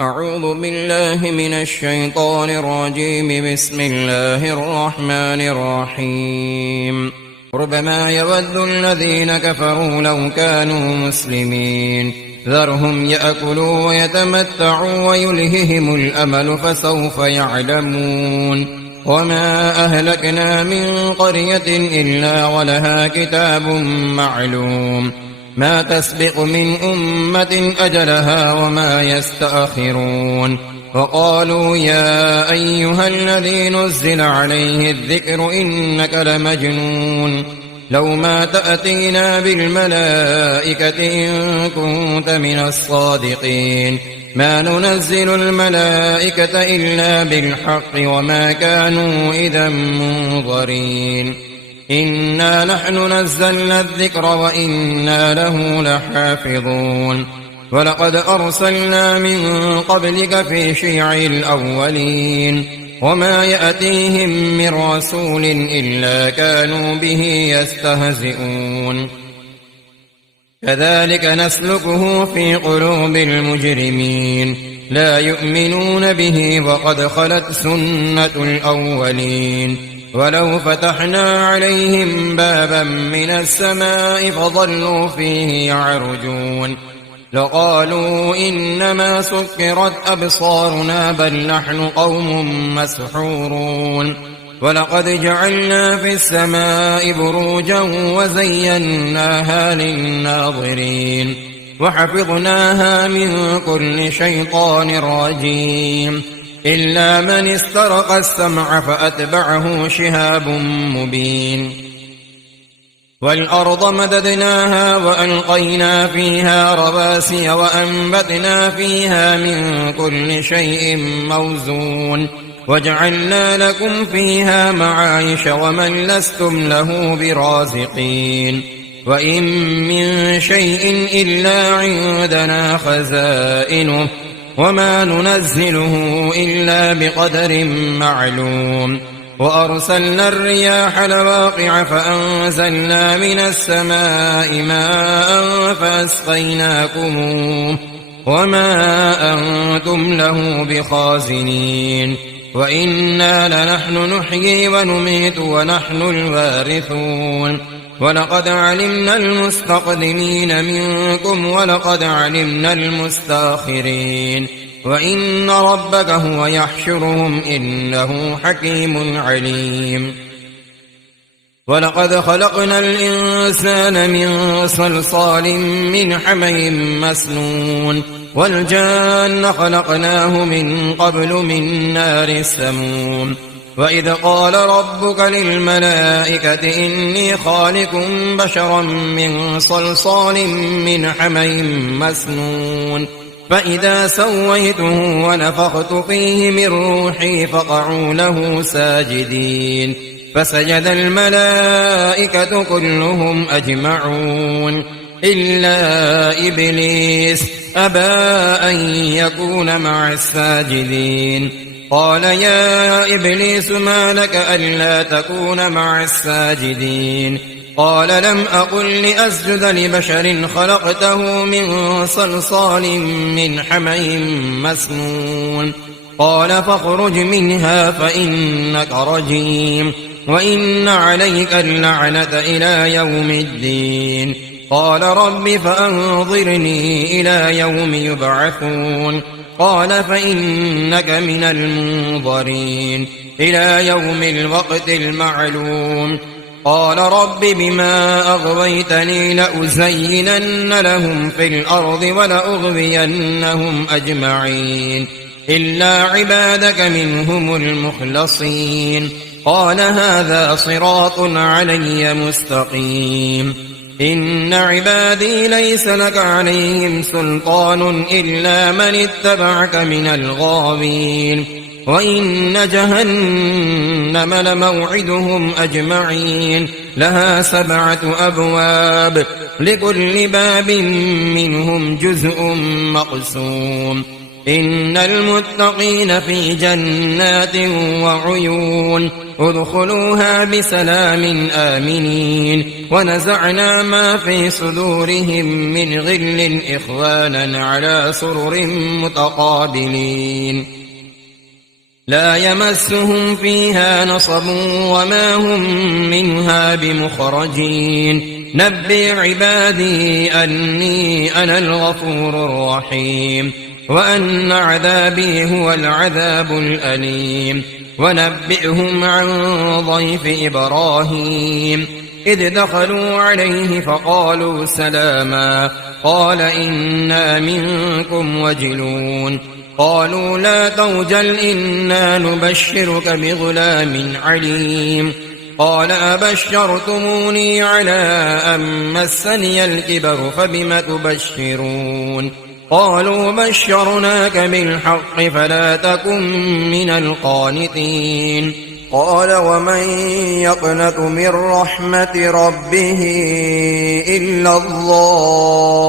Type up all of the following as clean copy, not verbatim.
أعوذ بالله من الشيطان الرجيم. بسم الله الرحمن الرحيم. ربما يود الذين كفروا لو كانوا مسلمين ذرهم يأكلوا ويتمتعوا ويلههم الأمل فسوف يعلمون. وما أهلكنا من قرية إلا ولها كتاب معلوم ما تسبق من أمة أجلها وما يستأخرون. وقالوا يا أيها الذي نزل عليه الذكر إنك لمجنون لو ما تأتينا بالملائكة إن كنت من الصادقين ما ننزل الملائكة إلا بالحق وما كانوا إذا منظرين. إنا نحن نزلنا الذكر وإنا له لحافظون. ولقد أرسلنا من قبلك في شيع الأولين وما يأتيهم من رسول إلا كانوا به يستهزئون. كذلك نسلكه في قلوب المجرمين لا يؤمنون به وقد خلت سنة الأولين. ولو فتحنا عليهم بابا من السماء فظلوا فيه يعرجون لقالوا إنما سكرت أبصارنا بل نحن قوم مسحورون. ولقد جعلنا في السماء بروجا وزيناها للناظرين وحفظناها من كل شيطان رجيم إلا من استرق السمع فأتبعه شهاب مبين. والأرض مددناها وألقينا فيها رواسي وأنبتنا فيها من كل شيء موزون وجعلنا لكم فيها معايش ومن لستم له برازقين. وإن من شيء إلا عندنا خزائنه وما ننزله إلا بقدر معلوم. وأرسلنا الرياح لواقع فأنزلنا من السماء ماء فأسقيناكموه وما أنتم له بخازنين. وإنا لنحن نحيي ونميت ونحن الوارثون. ولقد علمنا المستقدمين منكم ولقد علمنا المستاخرين وإن ربك هو يحشرهم إنه حكيم عليم. ولقد خلقنا الإنسان من صلصال من حمإ مسنون والجان خلقناه من قبل من نار السموم. وإذ قال ربك للملائكة إني خالق بشرا من صلصال من حمإ مسنون فإذا سويته ونفخت فيه من روحي فقعوا له ساجدين فسجد الملائكة كلهم أجمعون إلا إبليس أبى أن يكون مع الساجدين. قال يا إبليس ما لك ألا تكون مع الساجدين؟ قال لم أقل لأسجد لبشر خلقته من صلصال من حمإ مسنون. قال فاخرج منها فإنك رجيم وإن عليك اللعنة إلى يوم الدين. قال رب فأنظرني إلى يوم يبعثون. قال فإنك من المنظرين إلى يوم الوقت المعلوم. قال رب بما أغويتني لأزينن لهم في الأرض ولأغوينهم أجمعين إلا عبادك منهم المخلصين. قال هذا صراط علي مستقيم. إن عبادي ليس لك عليهم سلطان إلا من اتبعك من الغاوين. وإن جهنم لموعدهم أجمعين لها 7 أبواب لكل باب منهم جزء مقسوم. إن المتقين في جنات وعيون ادخلوها بسلام آمنين ونزعنا ما في صدورهم من غل إخوانا على سرر متقابلين لا يمسهم فيها نصب وما هم منها بمخرجين نبئ عبادي أني أنا الغفور الرحيم وأن عذابي هو العذاب الأليم ونبئهم عن ضيف إبراهيم إذ دخلوا عليه فقالوا سلاما قال إنا منكم وجلون قالوا لا توجل إنا نبشرك بغلام عليم قال أبشرتموني على أن مسني الكبر فبم تبشرون قالوا بشرناك بالحق فلا تكن من القانطين قال ومن يقنط من رحمة ربه إلا الضالون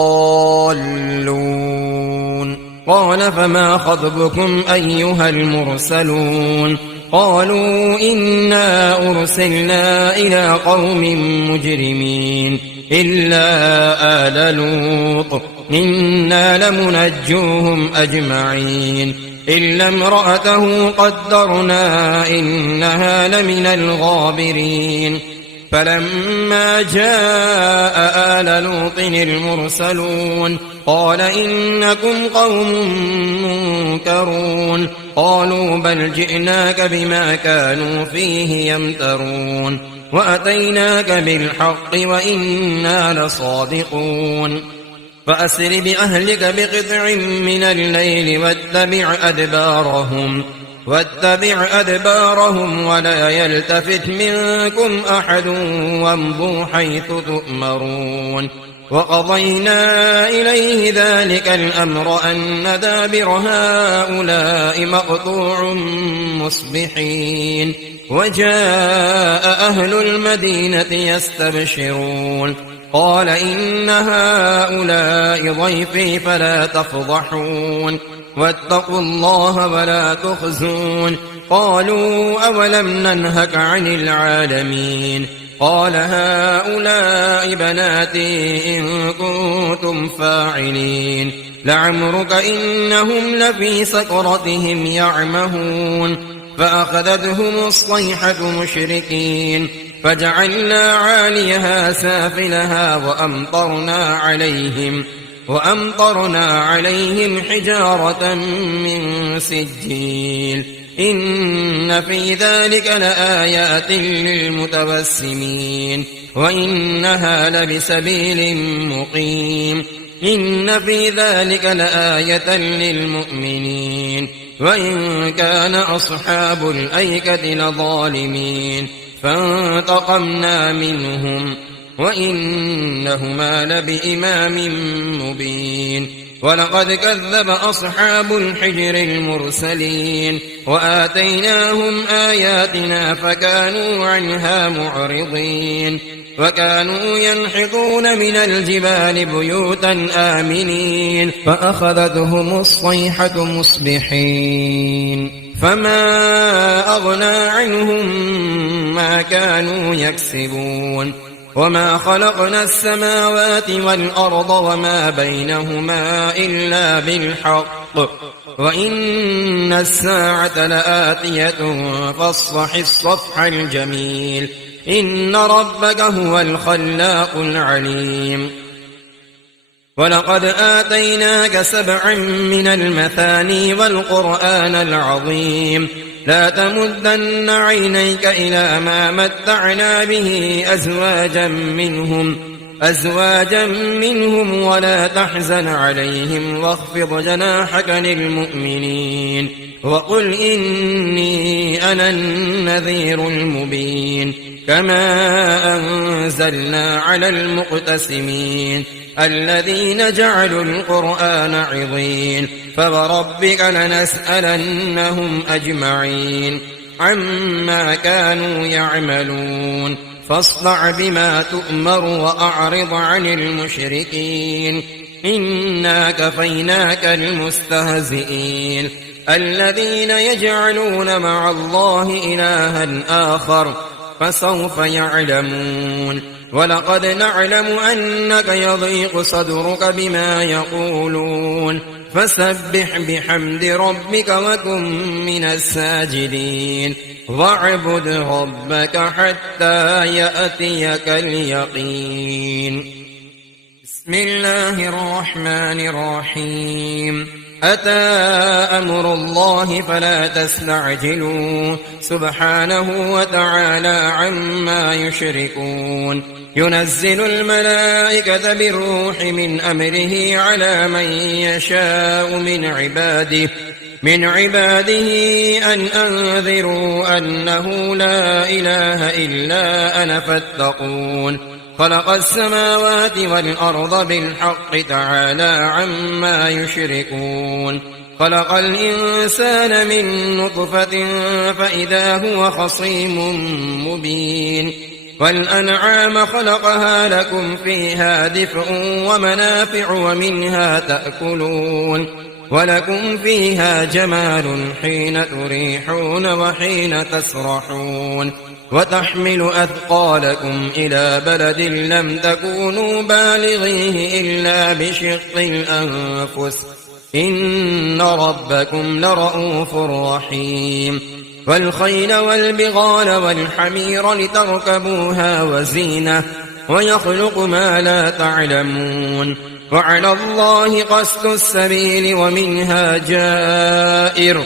قال فما خطبكم أيها المرسلون قالوا إنا أرسلنا إلى قوم مجرمين إلا آل لوط إنا لمنجوهم أجمعين إلا امرأته قدرنا إنها لمن الغابرين فلما جاء آل لوط المرسلون قال إنكم قوم منكرون قالوا بل جئناك بما كانوا فيه يمترون وأتيناك بالحق وإنا لصادقون فأسر بأهلك بقطع من الليل واتبع أدبارهم ولا يلتفت منكم أحد وامضوا حيث تؤمرون وقضينا إليه ذلك الأمر أن دابر هؤلاء مقطوع مصبحين وجاء أهل المدينة يستبشرون قال إن هؤلاء ضيفي فلا تفضحون واتقوا الله ولا تخزون قالوا أولم ننهك عن العالمين قال هؤلاء بناتي إن كنتم فاعلين لعمرك إنهم لفي سكرتهم يعمهون فأخذتهم الصيحة مشركين فجعلنا عاليها سافلها وأمطرنا عليهم حجارة من سجيل إن في ذلك لآيات للمتوسمين وإنها لبسبيل مقيم إن في ذلك لآية للمؤمنين وإن كان أصحاب الأيكة لظالمين فانتقمنا منهم وإنهما لبإمام مبين ولقد كذب أصحاب الحجر المرسلين وآتيناهم آياتنا فكانوا عنها معرضين وكانوا ينحتون من الجبال بيوتا آمنين فأخذتهم الصيحة مصبحين فما أغنى عنهم ما كانوا يكسبون وما خلقنا السماوات والأرض وما بينهما إلا بالحق وإن الساعة لآتية فاصفح الصفح الجميل إن ربك هو الخلاق العليم ولقد آتيناك 7 من المثاني والقرآن العظيم لا تمدن عينيك إلى ما متعنا به أزواجا منهم ولا تحزن عليهم واخفض جناحك للمؤمنين وقل إني أنا النذير المبين كما أنزلنا على المقتسمين الذين جعلوا القرآن عضين فوربك لنسألنهم أجمعين عما كانوا يعملون فاصدع بما تؤمر وأعرض عن المشركين إنا كفيناك المستهزئين الذين يجعلون مع الله إلها آخر فسوف يعلمون ولقد نعلم أنك يضيق صدرك بما يقولون فسبح بحمد ربك وكن من الساجدين واعبد ربك حتى يأتيك اليقين. بسم الله الرحمن الرحيم. أتى أمر الله فلا تستعجلوه سبحانه وتعالى عما يشركون ينزل الملائكة بالروح من أمره على من يشاء من عباده أن أنذروا أنه لا إله إلا أنا فاتقون خلق السماوات والأرض بالحق تعالى عما يشركون خلق الإنسان من نطفة فإذا هو خصيم مبين والأنعام خلقها لكم فيها دفء ومنافع ومنها تأكلون ولكم فيها جمال حين تريحون وحين تسرحون وتحمل أثقالكم إلى بلد لم تكونوا بالغيه إلا بشق الأنفس إن ربكم لرؤوف رحيم والخيل والبغال والحمير لتركبوها وزينة ويخلق ما لا تعلمون وعلى الله قصد السبيل ومنها جائر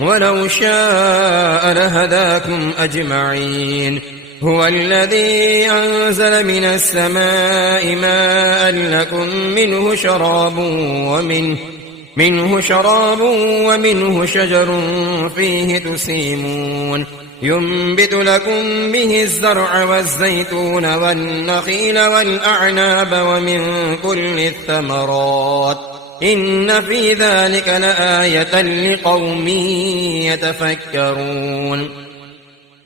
ولو شاء لهداكم أجمعين هو الذي أنزل من السماء ماء لكم منه شراب ومنه شجر فيه تسيمون ينبت لكم به الزرع والزيتون والنخيل والأعناب ومن كل الثمرات إن في ذلك لآية لقوم يتفكرون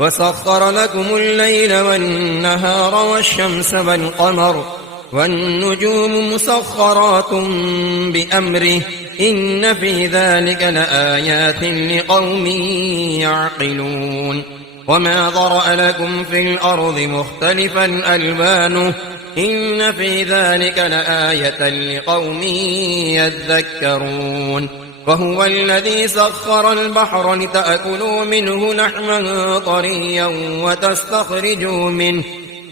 وسخر لكم الليل والنهار والشمس والقمر والنجوم مسخرات بأمره إن في ذلك لآيات لقوم يعقلون وما ذرأ لكم في الأرض مختلفا ألوانه إن في ذلك لآية لقوم يذكرون وهو الذي سخر البحر لتأكلوا منه لحما طريا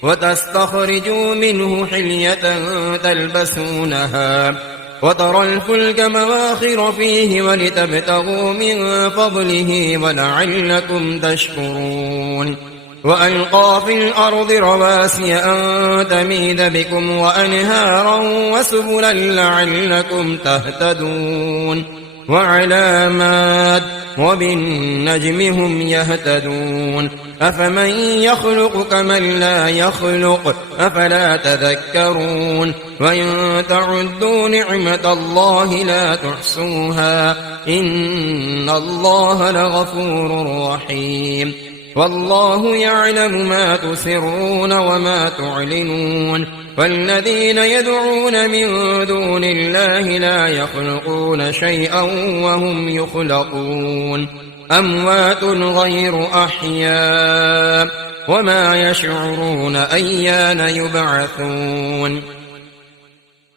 وتستخرجوا منه حلية تلبسونها وترى الفلك مواخر فيه ولتبتغوا من فضله ولعلكم تشكرون وألقى في الأرض رواسي أن تميد بكم وأنهارا وسبلا لعلكم تهتدون وعلامات وبالنجم هم يهتدون أفمن يخلق كمن لا يخلق أفلا تذكرون وإن تعدوا نعمة الله لا تحصوها إن الله لغفور رحيم والله يعلم ما تسرون وما تعلنون والذين يدعون من دون الله لا يخلقون شيئا وهم يخلقون أموات غير أحياء وما يشعرون أيان يبعثون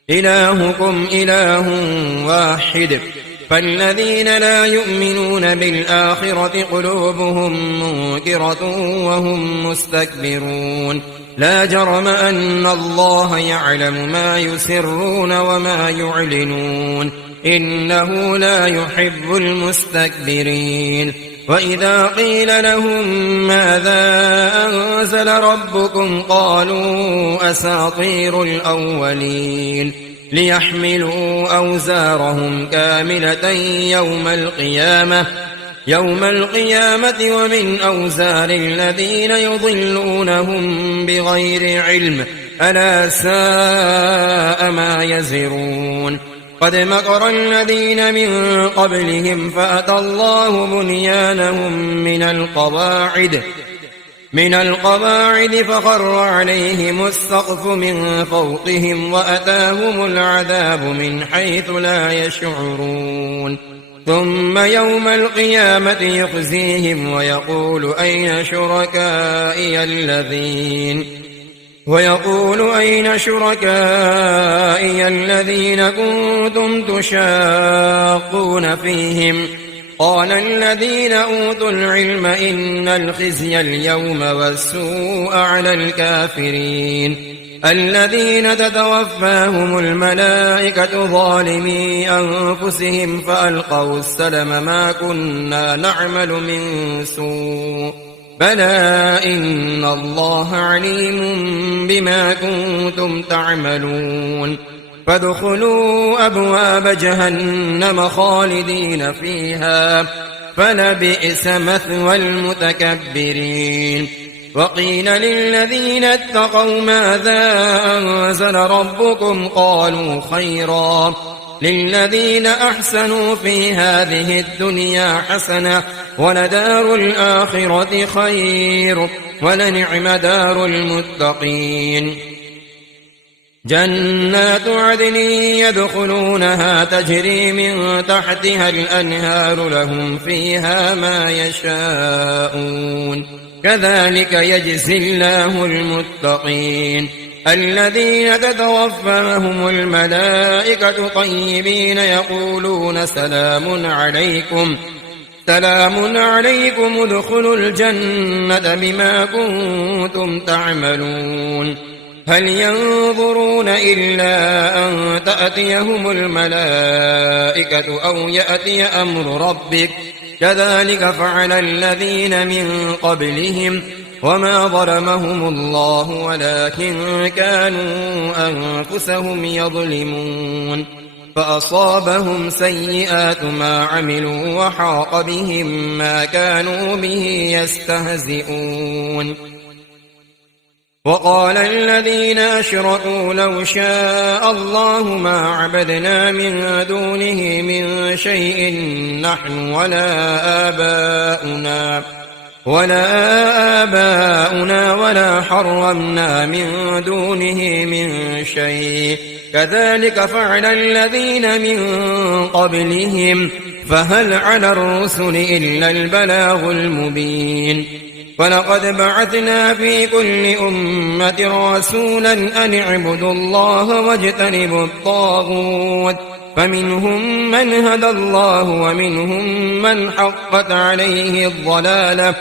إلهكم إله واحد فالذين لا يؤمنون بالآخرة قلوبهم منكرة وهم مستكبرون لا جرم أن الله يعلم ما يسرون وما يعلنون إنه لا يحب المستكبرين وإذا قيل لهم ماذا أنزل ربكم قالوا أساطير الأولين ليحملوا أوزارهم كاملة يوم القيامة ومن أوزار الذين يضلونهم بغير علم ألا ساء ما يزرون قد مكر الذين من من القواعد فخر عليهم السقف من فوقهم وأتاهم العذاب من حيث لا يشعرون ثم يوم القيامة يخزيهم ويقول أين شركائي الذين كنتم تشاقون فيهم قال الذين أوتوا العلم إن الخزي اليوم والسوء على الكافرين الذين تتوفاهم الملائكة ظالمي أنفسهم فألقوا السلم ما كنا نعمل من سوء بلى إن الله عليم بما كنتم تعملون فادخلوا أبواب جهنم خالدين فيها فلبئس مثوى المتكبرين وقيل للذين اتقوا ماذا أنزل ربكم قالوا خيرا للذين أحسنوا في هذه الدنيا حسنة ولدار الآخرة خير ولنعم دار المتقين جنات عدن يدخلونها تجري من تحتها الأنهار لهم فيها ما يشاءون كذلك يجزي الله المتقين الذين تتوفاهم الملائكة طيبين يقولون سلام عليكم ادخلوا الجنة بما كنتم تعملون هل ينظرون إلا أن تأتيهم الملائكة أو يأتي أمر ربك كذلك فعل الذين من قبلهم وما ظلمهم الله ولكن كانوا أنفسهم يظلمون فأصابهم سيئات ما عملوا وحاق بهم ما كانوا به يستهزئون وقال الذين أشركوا لو شاء الله ما عبدنا من دونه من شيء نحن ولا آباؤنا ولا حرمنا من دونه من شيء كذلك فعل الذين من قبلهم فهل على الرسل إلا البلاغ المبين ولقد بعثنا في كل أمة رسولا أن اعبدوا الله واجتنبوا الطاغوت فمنهم من هدى الله ومنهم من حقت عليه الضلالة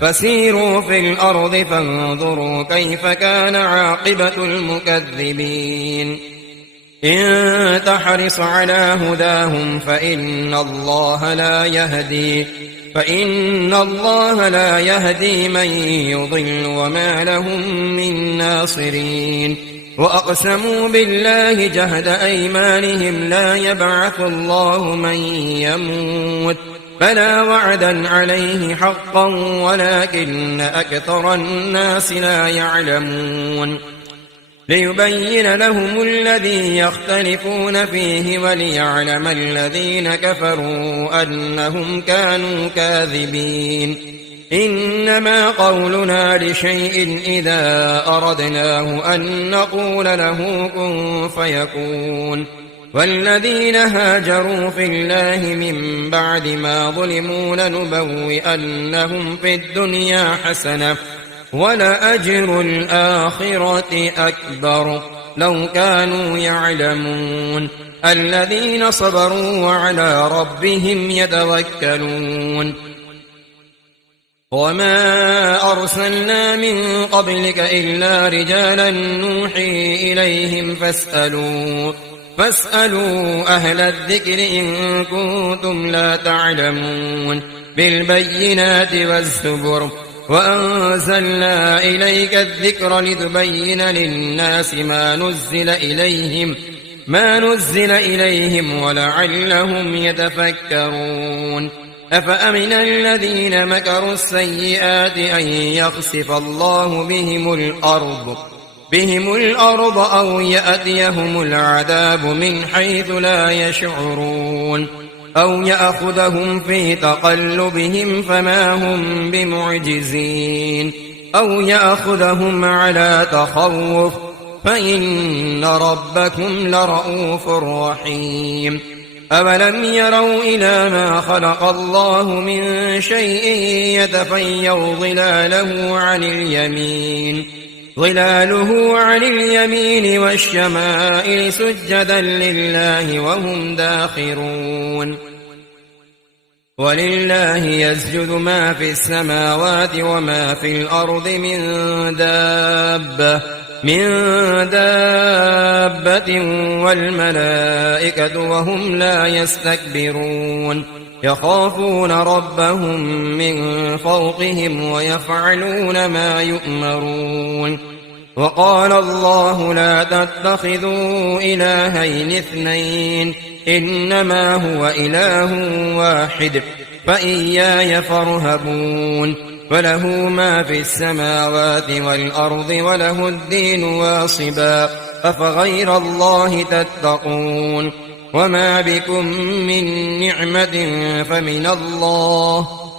فسيروا في الأرض فانظروا كيف كان عاقبة المكذبين إن تحرص على هداهم فإن الله لا يهدي من يضل وما لهم من ناصرين وأقسموا بالله جهد أيمانهم لا يبعث الله من يموت بلى وعدا عليه حقا ولكن أكثر الناس لا يعلمون ليبين لهم الذي يختلفون فيه وليعلم الذين كفروا أنهم كانوا كاذبين إنما قولنا لشيء إذا أردناه أن نقول له كن فيكون والذين هاجروا في الله من بعد ما ظلموا لنبوئنهم في الدنيا حسنة ولأجر الآخرة أكبر لو كانوا يعلمون الذين صبروا وعلى ربهم يتوكلون وما أرسلنا من قبلك إلا رجالا نوحي إليهم فاسألوا أهل الذكر إن كنتم لا تعلمون بالبينات والزبر وأنزلنا إليك الذكر لتبين للناس ما نزل إليهم ولعلهم يتفكرون أفأمن الذين مكروا السيئات أن يخسف الله بهم الأرض أو يأتيهم العذاب من حيث لا يشعرون أو يأخذهم في تقلبهم فما هم بمعجزين أو يأخذهم على تخوف فإن ربكم لرءوف رحيم أولم يروا إلى ما خلق الله من شيء يتفيأ ظلاله عن اليمين والشمائل سجدا لله وهم داخرون ولله يسجد ما في السماوات وما في الأرض من دابة والملائكة وهم لا يستكبرون يخافون ربهم من فوقهم ويفعلون ما يؤمرون وقال الله لا تتخذوا إلهين اثنين إنما هو إله واحد فإياي فارهبون وله ما في السماوات والأرض وله الدين واصبا أفغير الله تتقون وما بكم من نعمة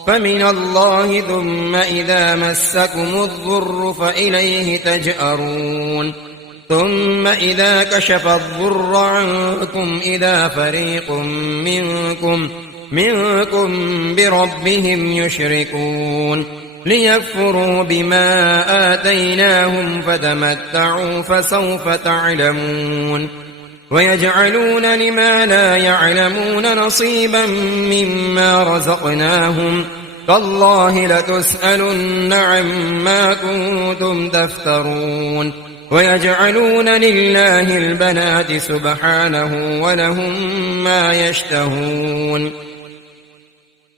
فمن الله ثم إذا مسكم الضر فإليه تجأرون ثم إذا كشف الضر عنكم إذا فريق منكم بربهم يشركون ليكفروا بما آتيناهم فتمتعوا فسوف تعلمون ويجعلون لما لا يعلمون نصيبا مما رزقناهم تالله لتسألن عما كنتم تفترون ويجعلون لله البنات سبحانه ولهم ما يشتهون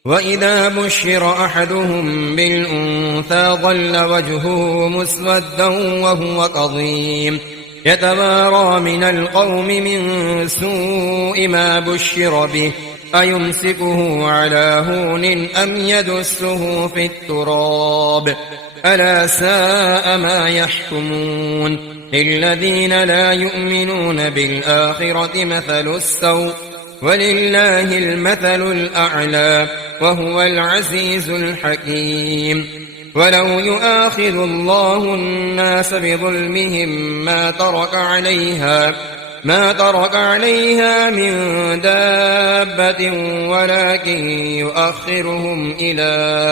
وإذا بشر أحدهم بالأنثى ظل وجهه مسودا وهو كظيم يتوارى من القوم من سوء ما بشر به أيمسكه على هون أم يدسه في التراب ألا ساء ما يحكمون للذين لا يؤمنون بالآخرة مثل السوء ولله المثل الأعلى وهو العزيز الحكيم ولو يؤاخذ الله الناس بظلمهم ما ترك عليها من دابة ولكن يؤخرهم إلى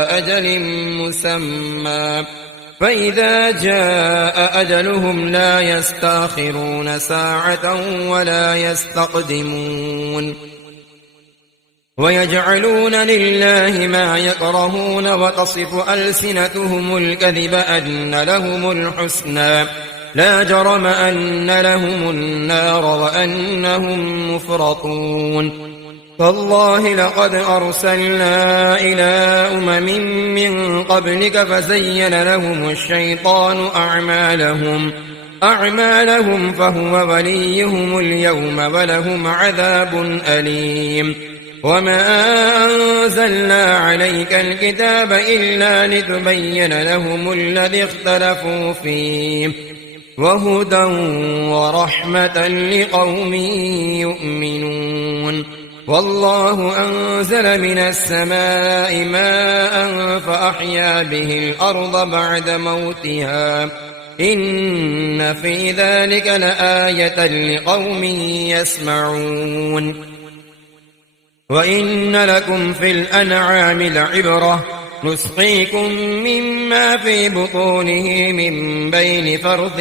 أجل مسمى فإذا جاء أجلهم لا يستأخرون ساعة ولا يستقدمون ويجعلون لله ما يكرهون وتصف ألسنتهم الكذب أن لهم الحسنى لا جرم أن لهم النار وأنهم مفرطون تالله لقد أرسلنا إلى من قبلك فزين لهم الشيطان أعمالهم فهو وليهم اليوم ولهم عذاب أليم وما أنزلنا عليك الكتاب إلا لتبين لهم الذي اختلفوا فيه وهدى ورحمة لقوم يؤمنون والله أنزل من السماء ماء فأحيا به الأرض بعد موتها إن في ذلك لآية لقوم يسمعون وإن لكم في الأنعام لعبرة نسقيكم مما في بطونه من بين فرث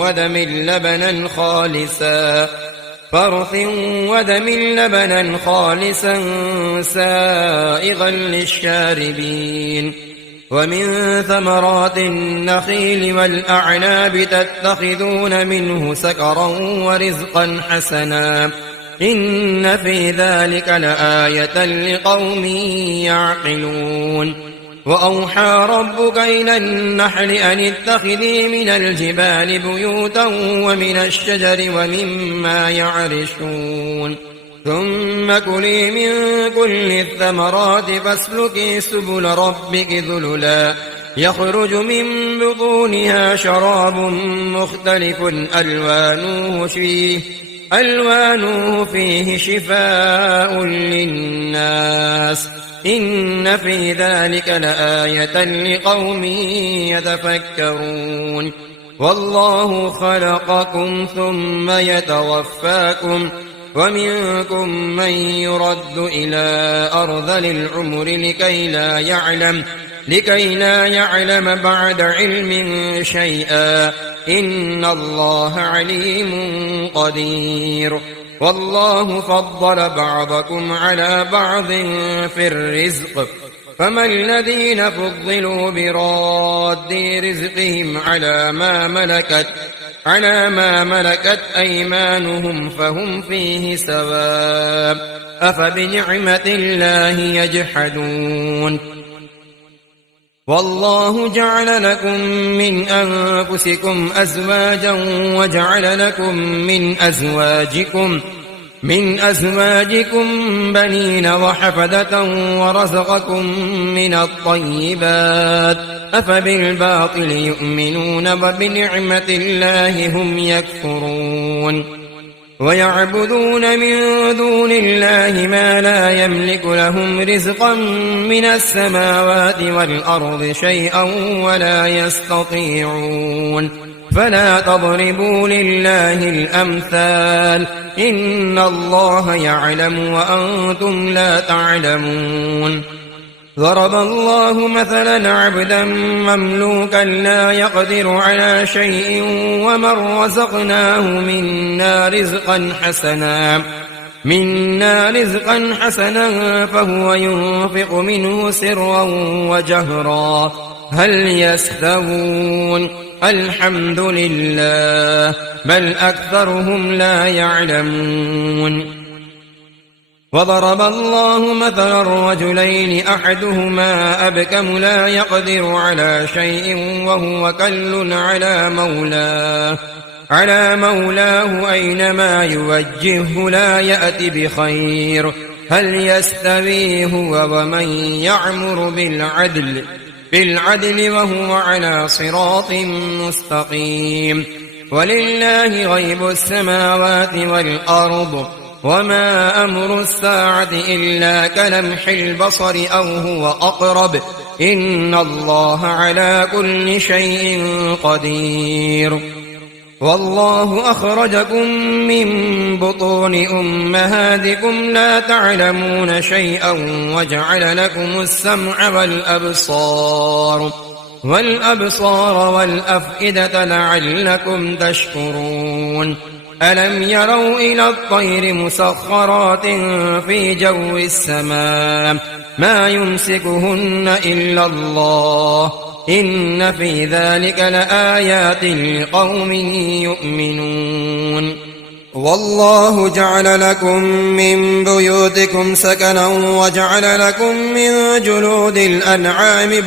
ودم لبنا خالصا سائغا للشاربين ومن ثمرات النخيل والأعناب تتخذون منه سكرا ورزقا حسنا إن في ذلك لآية لقوم يعقلون وأوحى ربك إلى النحل أن اتخذي من الجبال بيوتا ومن الشجر ومما يعرشون ثم كلي من كل الثمرات فاسلكي سبل ربك ذللا يخرج من بطونها شراب مختلف ألوانه فيه شفاء للناس إن في ذلك لآية لقوم يتفكرون والله خلقكم ثم يتوفاكم ومنكم من يرد إلى أرذل العمر لكي لا يعلم بعد علم شيئا إن الله عليم قدير والله فضل بعضكم على بعض في الرزق فما الذين فضلوا براد رزقهم على ما ملكت أيمانهم فهم فيه سواء أفبنعمة الله يجحدون والله جعل لكم من أنفسكم أزواجا وجعل لكم من أزواجكم بنين وحفدة ورزقكم من الطيبات أفبالباطل يؤمنون وبنعمة الله هم يكفرون ويعبدون من دون الله ما لا يملك لهم رزقا من السماوات والأرض شيئا ولا يستطيعون فلا تضربوا لله الأمثال إن الله يعلم وأنتم لا تعلمون ضرب الله مثلا عبدا مملوكا لا يقدر على شيء ومن رزقناه منا رزقا حسنا فهو ينفق منه سرا وجهرا هل يستوون الحمد لله بل أكثرهم لا يعلمون وضرب الله مثلا رجلين أحدهما أبكم لا يقدر على شيء وهو كل على مولاه أينما يوجهه لا يأت بخير هل يستوي هو ومن يعمر بالعدل وهو على صراط مستقيم ولله غيب السماوات والأرض وما أمر الساعة إلا كلمح البصر أو هو أقرب إن الله على كل شيء قدير والله أخرجكم من بطون أمهاتكم لا تعلمون شيئا وجعل لكم السمع والأبصار والأفئدة لعلكم تشكرون ألم يروا إلى الطير مسخرات في جو السماء ما يمسكهن إلا الله إن في ذلك لآيات لقوم يؤمنون والله جعل لكم من بيوتكم سكنا وجعل لكم من جلود الأنعام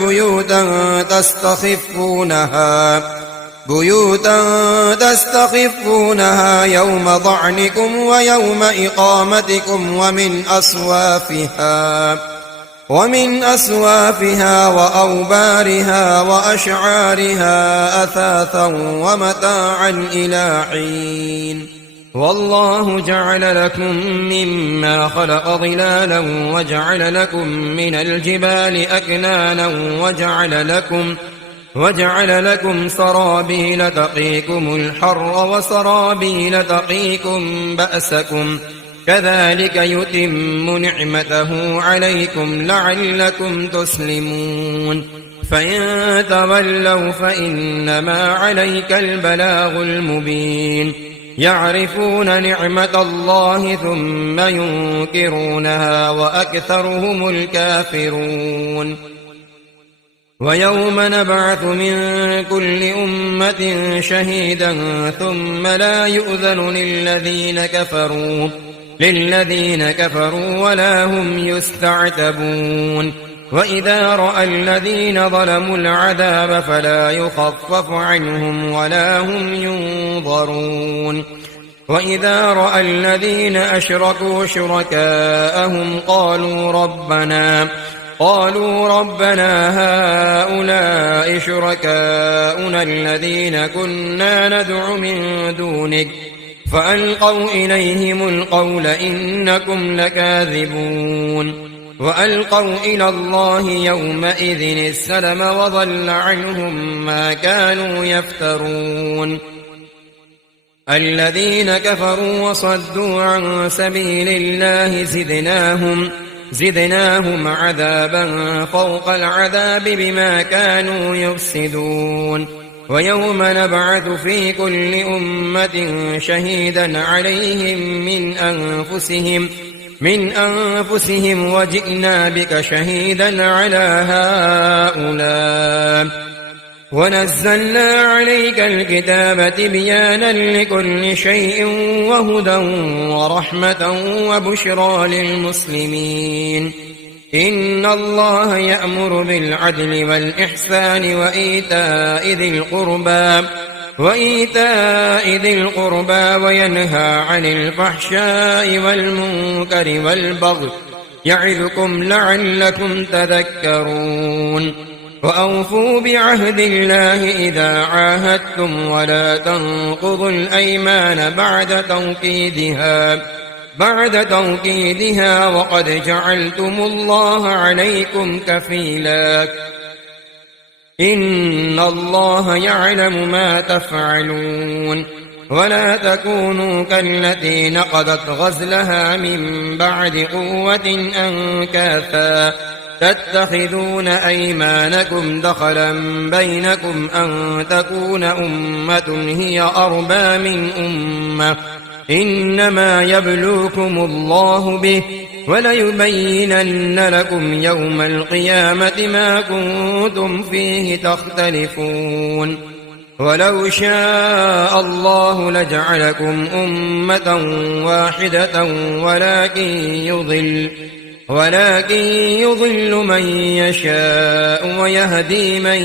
بيوتا تستخفونها يوم ضعنكم ويوم إقامتكم ومن أصوافها وأوبارها وأشعارها أثاثا ومتاعا إلى حين والله جعل لكم مما خلق ظلالا وجعل لكم من الجبال أكنانا وجعل لكم سرابيل تقيكم الحر وسرابيل تقيكم بأسكم كذلك يتم نعمته عليكم لعلكم تسلمون فإن تولوا فإنما عليك البلاغ المبين يعرفون نعمة الله ثم ينكرونها وأكثرهم الكافرون ويوم نبعث من كل أمة شهيدا ثم لا يؤذن للذين كفروا ولا هم يستعتبون وإذا رأى الذين ظلموا العذاب فلا يخفف عنهم ولا هم ينظرون وإذا رأى الذين أشركوا شركاءهم قالوا ربنا هؤلاء شركاؤنا الذين كنا ندعو من دونك فألقوا إليهم القول إنكم لكاذبون وألقوا إلى الله يومئذ السلم وضل عنهم ما كانوا يفترون الذين كفروا وصدوا عن سبيل الله زدناهم عذابا فوق العذاب بما كانوا يفسدون ويوم نبعث في كل أمة شهيدا عليهم من أنفسهم وجئنا بك شهيدا على هؤلاء ونزلنا عليك الكتاب تبيانا لكل شيء وهدى ورحمة وبشرى للمسلمين إن الله يأمر بالعدل والإحسان وإيتاء ذي القربى وينهى عن الفحشاء والمنكر والبغي يعظكم لعلكم تذكرون وأوفوا بعهد الله إذا عاهدتم ولا تنقضوا الأيمان بعد توكيدها وقد جعلتم الله عليكم كفيلا إن الله يعلم ما تفعلون ولا تكونوا كالتي نقضت غزلها من بعد قوة أنكاثا تتخذون أيمانكم دخلا بينكم أن تكون أمة هي أربى من أمة إنما يبلوكم الله به وليبينن لكم يوم القيامة ما كنتم فيه تختلفون ولو شاء الله لجعلكم أمة واحدة ولكن يضل من يشاء ويهدي من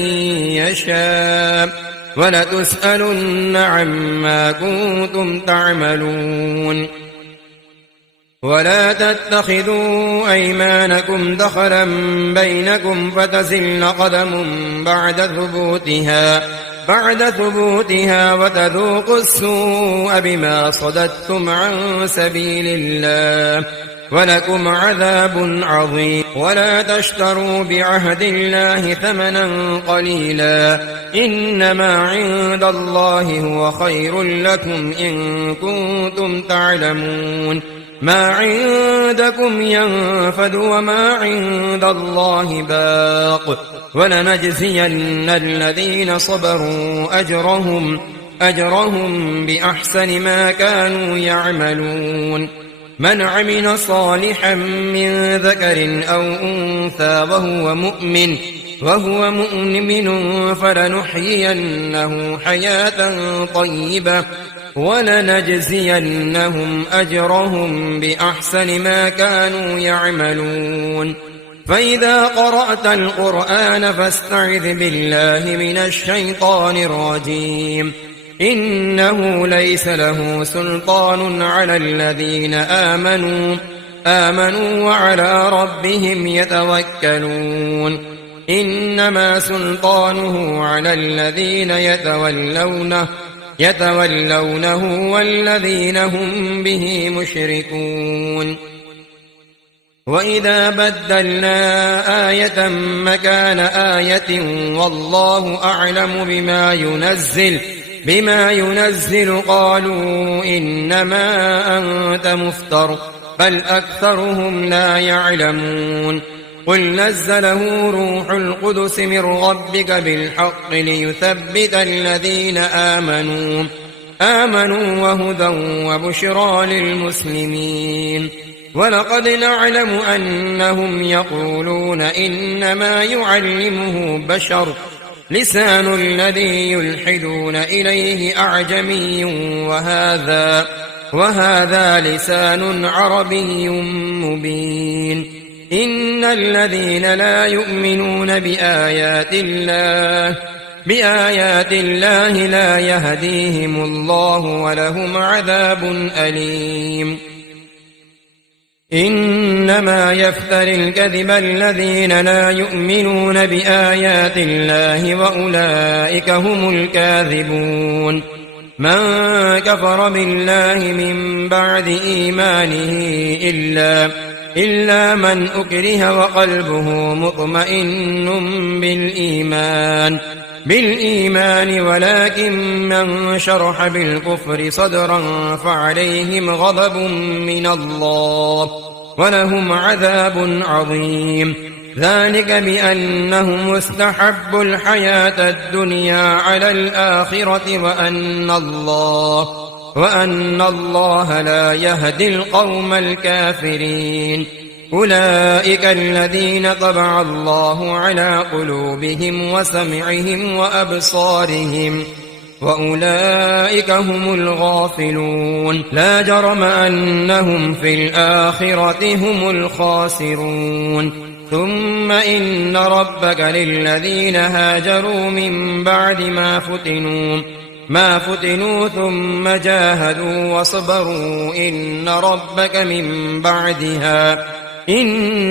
يشاء ولتسألن عما كنتم تعملون ولا تتخذوا أيمانكم دخلا بينكم فتزل قدم بعد ثبوتها وتذوقوا السوء بما صددتم عن سبيل الله ولكم عذاب عظيم ولا تشتروا بعهد الله ثمنا قليلا إنما عند الله هو خير لكم إن كنتم تعلمون ما عندكم ينفد وما عند الله باق ولنجزين الذين صبروا أجرهم بأحسن ما كانوا يعملون من عمل صالحا من ذكر أو أنثى وهو مؤمن فلنحيينه حياة طيبة ولنجزينهم أجرهم بأحسن ما كانوا يعملون فإذا قرأت القرآن فاستعذ بالله من الشيطان الرجيم إنه ليس له سلطان على الذين آمنوا وعلى ربهم يتوكلون إنما سلطانه على الذين يتولونه والذين هم به مشركون وإذا بدلنا آية مكان آية والله أعلم بما ينزل قالوا إنما أنت مفتر بل أكثرهم لا يعلمون قل نزله روح القدس من ربك بالحق ليثبت الذين آمنوا وهدى وبشرى للمسلمين ولقد نعلم أنهم يقولون إنما يعلمه بشر لسان الذي يلحدون إليه أعجمي وهذا لسان عربي مبين إن الذين لا يؤمنون بآيات الله لا يهديهم الله ولهم عذاب أليم إنما يفتري الكذب الذين لا يؤمنون بآيات الله وأولئك هم الكاذبون من كفر بالله من بعد إيمانه إلا من أكره وقلبه مطمئن بالإيمان ولكن من شرح بالكفر صدرا فعليهم غضب من الله ولهم عذاب عظيم. ذلك بأنهم استحبوا الحياة الدنيا على الآخرة وأن الله لا يهدي القوم الكافرين. أولئك الذين طبع الله على قلوبهم وسمعهم وأبصارهم وأولئك هم الغافلون. لا جرم أنهم في الآخرة هم الخاسرون. ثم إن ربك للذين هاجروا من بعد ما فتنوا ثم جاهدوا وصبروا إن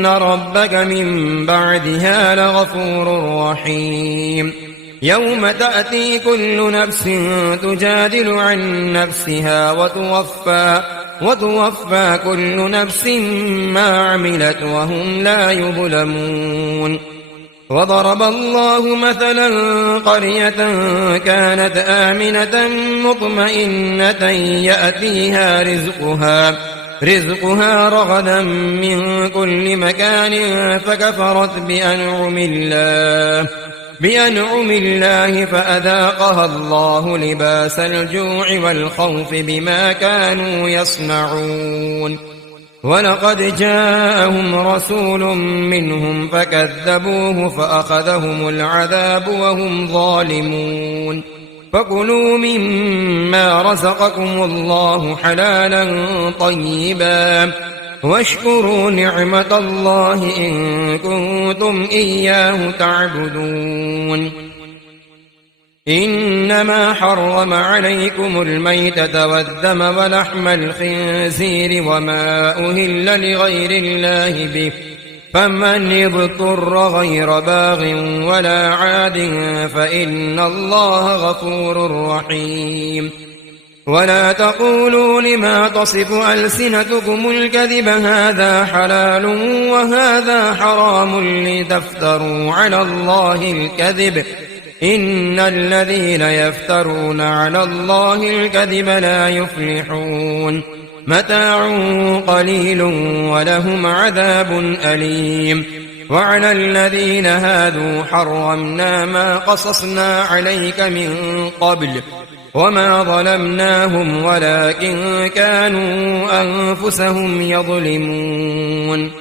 ربك من بعدها لغفور رحيم. يوم تأتي كل نفس تجادل عن نفسها وتوفى كل نفس ما عملت وهم لا يظلمون. وضرب الله مثلا قرية كانت آمنة مطمئنة يأتيها رزقها رغدا من كل مكان فكفرت بأنعم الله فأذاقها الله لباس الجوع والخوف بما كانوا يصنعون. ولقد جاءهم رسول منهم فكذبوه فأخذهم العذاب وهم ظالمون. فكلوا مما رزقكم الله حلالا طيبا واشكروا نعمة الله إن كنتم إياه تعبدون. إنما حرم عليكم الميتة والدم ولحم الخنزير وما أهل لغير الله به فمن اضطر غير باغ ولا عاد فإن الله غفور رحيم. ولا taqulوا لما تصف ألسنتكم الكذب هذا حلال وهذا حرام لتفتروا على الله الكذب إن الذين يفترون على الله الكذب لا يفلحون. متاع قليل ولهم عذاب أليم. وعلى الذين هادوا حرمنا ما قصصنا عليك من قبل وما ظلمناهم ولكن كانوا أنفسهم يظلمون.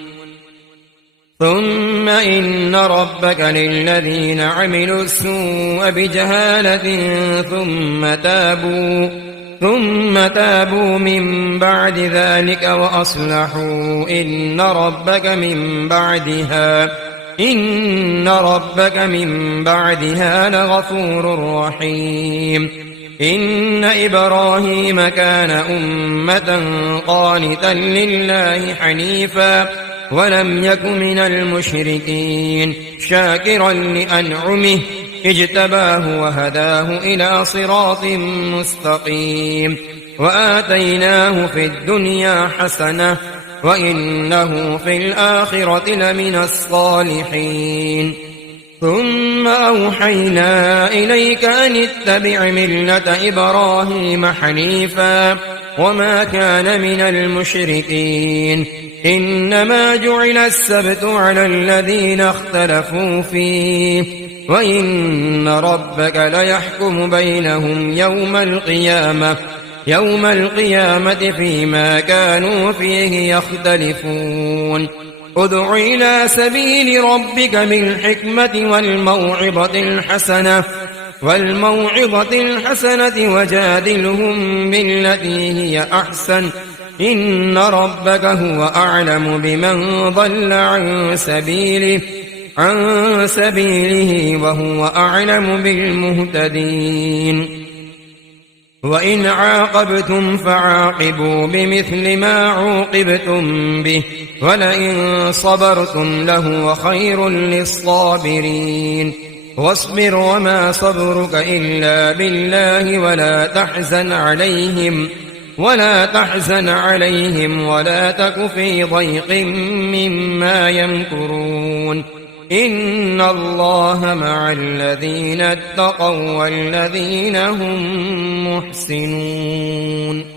ثم إن ربك للذين عملوا السوء بجهالة ثم تابوا من بعد ذلك وأصلحوا إن ربك من بعدها لغفور رحيم. إن إبراهيم كان أمة قانتا لله حنيفا ولم يك من المشركين شاكرا لأنعمه اجتباه وهداه إلى صراط مستقيم. وآتيناه في الدنيا حسنة وإنه في الآخرة لمن الصالحين. ثم أوحينا إليك أن اتبع ملة إبراهيم حنيفا وما كان من المشركين. إنما جعل السبت على الذين اختلفوا فيه وإن ربك ليحكم بينهم يوم القيامة فيما كانوا فيه يختلفون. ادع إلى سبيل ربك بالحكمة والموعظة الحسنة وجادلهم بالتي هي أحسن إن ربك هو أعلم بمن ضل عن سبيله وهو أعلم بالمهتدين. وإن عاقبتم فعاقبوا بمثل ما عوقبتم به ولئن صبرتم لهو خير للصابرين. واصبر وما صبرك إلا بالله ولا تحزن عليهم ولا تحزن عليهم ولا تك في ضيق مما يمكرون إن الله مع الذين اتقوا والذين هم محسنون